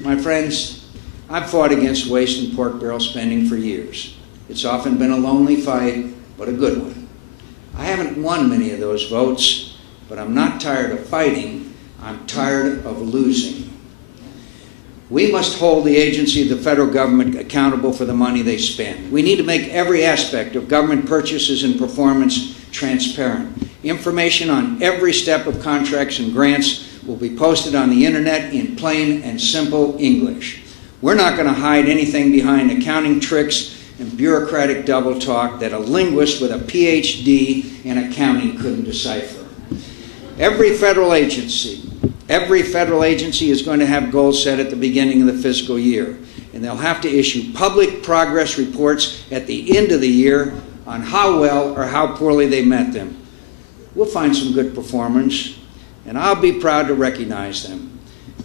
My friends, I've fought against waste and pork barrel spending for years. It's often been a lonely fight, but a good one. I haven't won many of those votes, but I'm not tired of fighting. I'm tired of losing. We must hold the agency of the federal government accountable for the money they spend. We need to make every aspect of government purchases and performance transparent. Information on every step of contracts and grants will be posted on the internet in plain and simple English. We're not going to hide anything behind accounting tricks and bureaucratic double talk that a linguist with a PhD in accounting couldn't decipher. Every federal agency is going to have goals set at the beginning of the fiscal year, and they'll have to issue public progress reports at the end of the year on how well or how poorly they met them. We'll find some good performers, and I'll be proud to recognize them.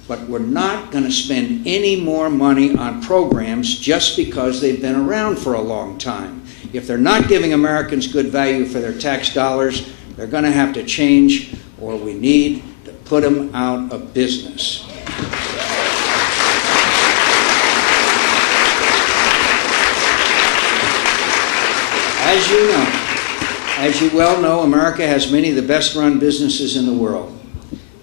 But we're not going to spend any more money on programs just because they've been around for a long time. If they're not giving Americans good value for their tax dollars, they're going to have to change, or we need to put them out of business. As you well know, America has many of the best-run businesses in the world.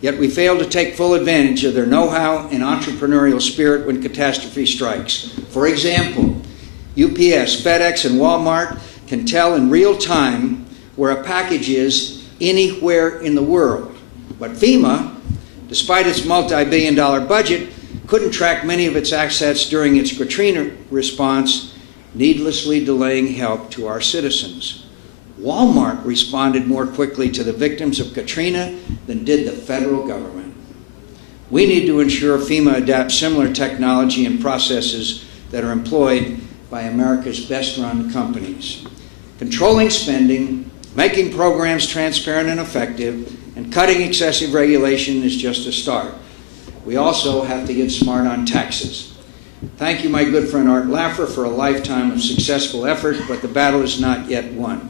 Yet we fail to take full advantage of their know-how and entrepreneurial spirit when catastrophe strikes. For example, UPS, FedEx, and Walmart can tell in real time where a package is anywhere in the world. But FEMA, despite its multi-billion-dollar budget, couldn't track many of its assets during its Katrina response, needlessly delaying help to our citizens. Walmart responded more quickly to the victims of Katrina than did the federal government. We need to ensure FEMA adapts similar technology and processes that are employed by America's best-run companies. Controlling spending, making programs transparent and effective, and cutting excessive regulation is just a start. We also have to get smart on taxes. Thank you, my good friend Art Laffer, for a lifetime of successful effort, but the battle is not yet won.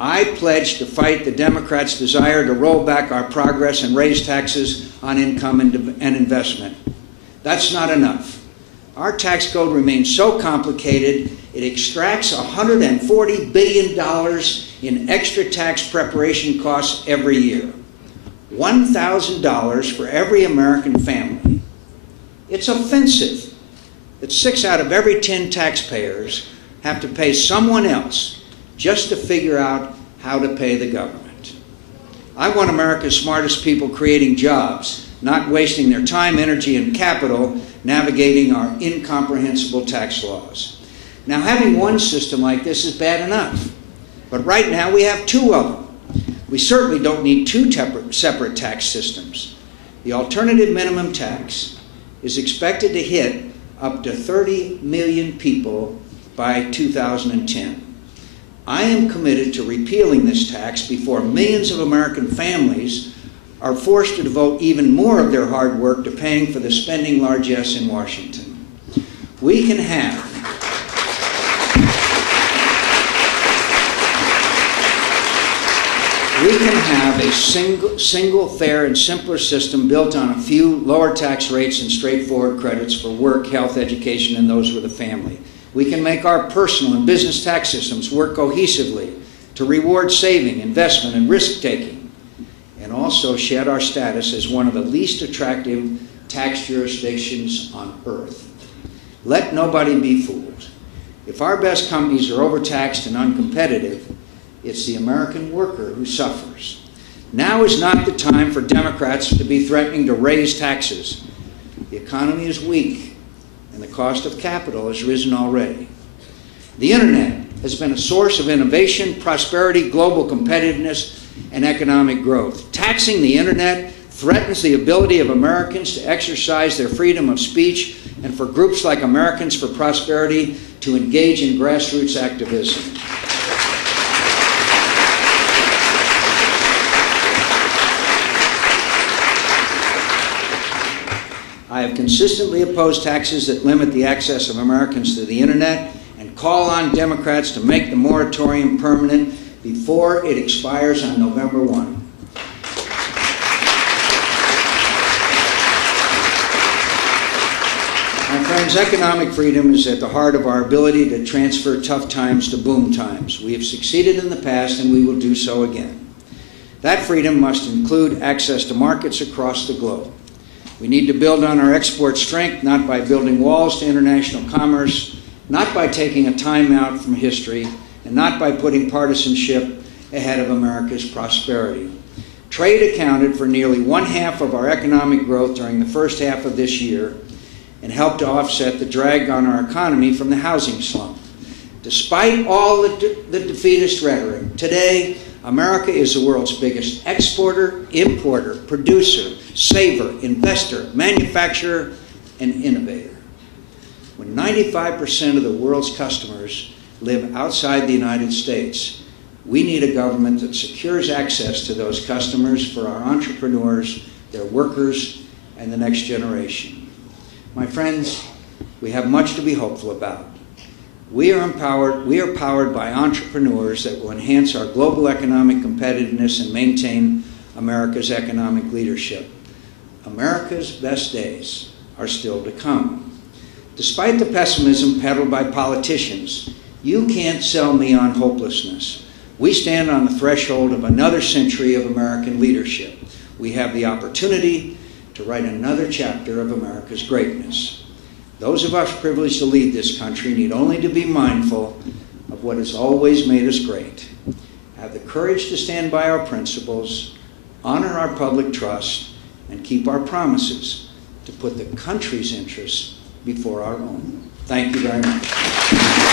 I pledge to fight the Democrats' desire to roll back our progress and raise taxes on income and investment. That's not enough. Our tax code remains so complicated, it extracts $140 billion in extra tax preparation costs every year. $1,000 for every American family. It's offensive that 6 out of every 10 taxpayers have to pay someone else just to figure out how to pay the government. I want America's smartest people creating jobs, not wasting their time, energy, and capital navigating our incomprehensible tax laws. Now, having one system like this is bad enough, but right now we have 2 of them. We certainly don't need 2 separate tax systems. The alternative minimum tax is expected to hit up to 30 million people by 2010. I am committed to repealing this tax before millions of American families are forced to devote even more of their hard work to paying for the spending largesse in Washington. We can have a single, fair, and simpler system built on a few lower tax rates and straightforward credits for work, health, education, and those with a family. We can make our personal and business tax systems work cohesively to reward saving, investment, and risk-taking, and also shed our status as one of the least attractive tax jurisdictions on earth. Let nobody be fooled. If our best companies are overtaxed and uncompetitive, it's the American worker who suffers. Now is not the time for Democrats to be threatening to raise taxes. The economy is weak, and the cost of capital has risen already. The internet has been a source of innovation, prosperity, global competitiveness, and economic growth. Taxing the internet threatens the ability of Americans to exercise their freedom of speech and for groups like Americans for Prosperity to engage in grassroots activism. I have consistently opposed taxes that limit the access of Americans to the internet and call on Democrats to make the moratorium permanent before it expires on November 1. My friends, economic freedom is at the heart of our ability to transfer tough times to boom times. We have succeeded in the past and we will do so again. That freedom must include access to markets across the globe. We need to build on our export strength, not by building walls to international commerce, not by taking a time out from history, and not by putting partisanship ahead of America's prosperity. Trade accounted for nearly 1/2 of our economic growth during the first half of this year and helped to offset the drag on our economy from the housing slump. Despite all the defeatist rhetoric, today America is the world's biggest exporter, importer, producer, saver, investor, manufacturer, and innovator. When 95% of the world's customers live outside the United States, we need a government that secures access to those customers for our entrepreneurs, their workers, and the next generation. My friends, we have much to be hopeful about. We are powered by entrepreneurs that will enhance our global economic competitiveness and maintain America's economic leadership. America's best days are still to come. Despite the pessimism peddled by politicians, you can't sell me on hopelessness. We stand on the threshold of another century of American leadership. We have the opportunity to write another chapter of America's greatness. Those of us privileged to lead this country need only to be mindful of what has always made us great. Have the courage to stand by our principles, honor our public trust, and keep our promises to put the country's interests before our own. Thank you very much.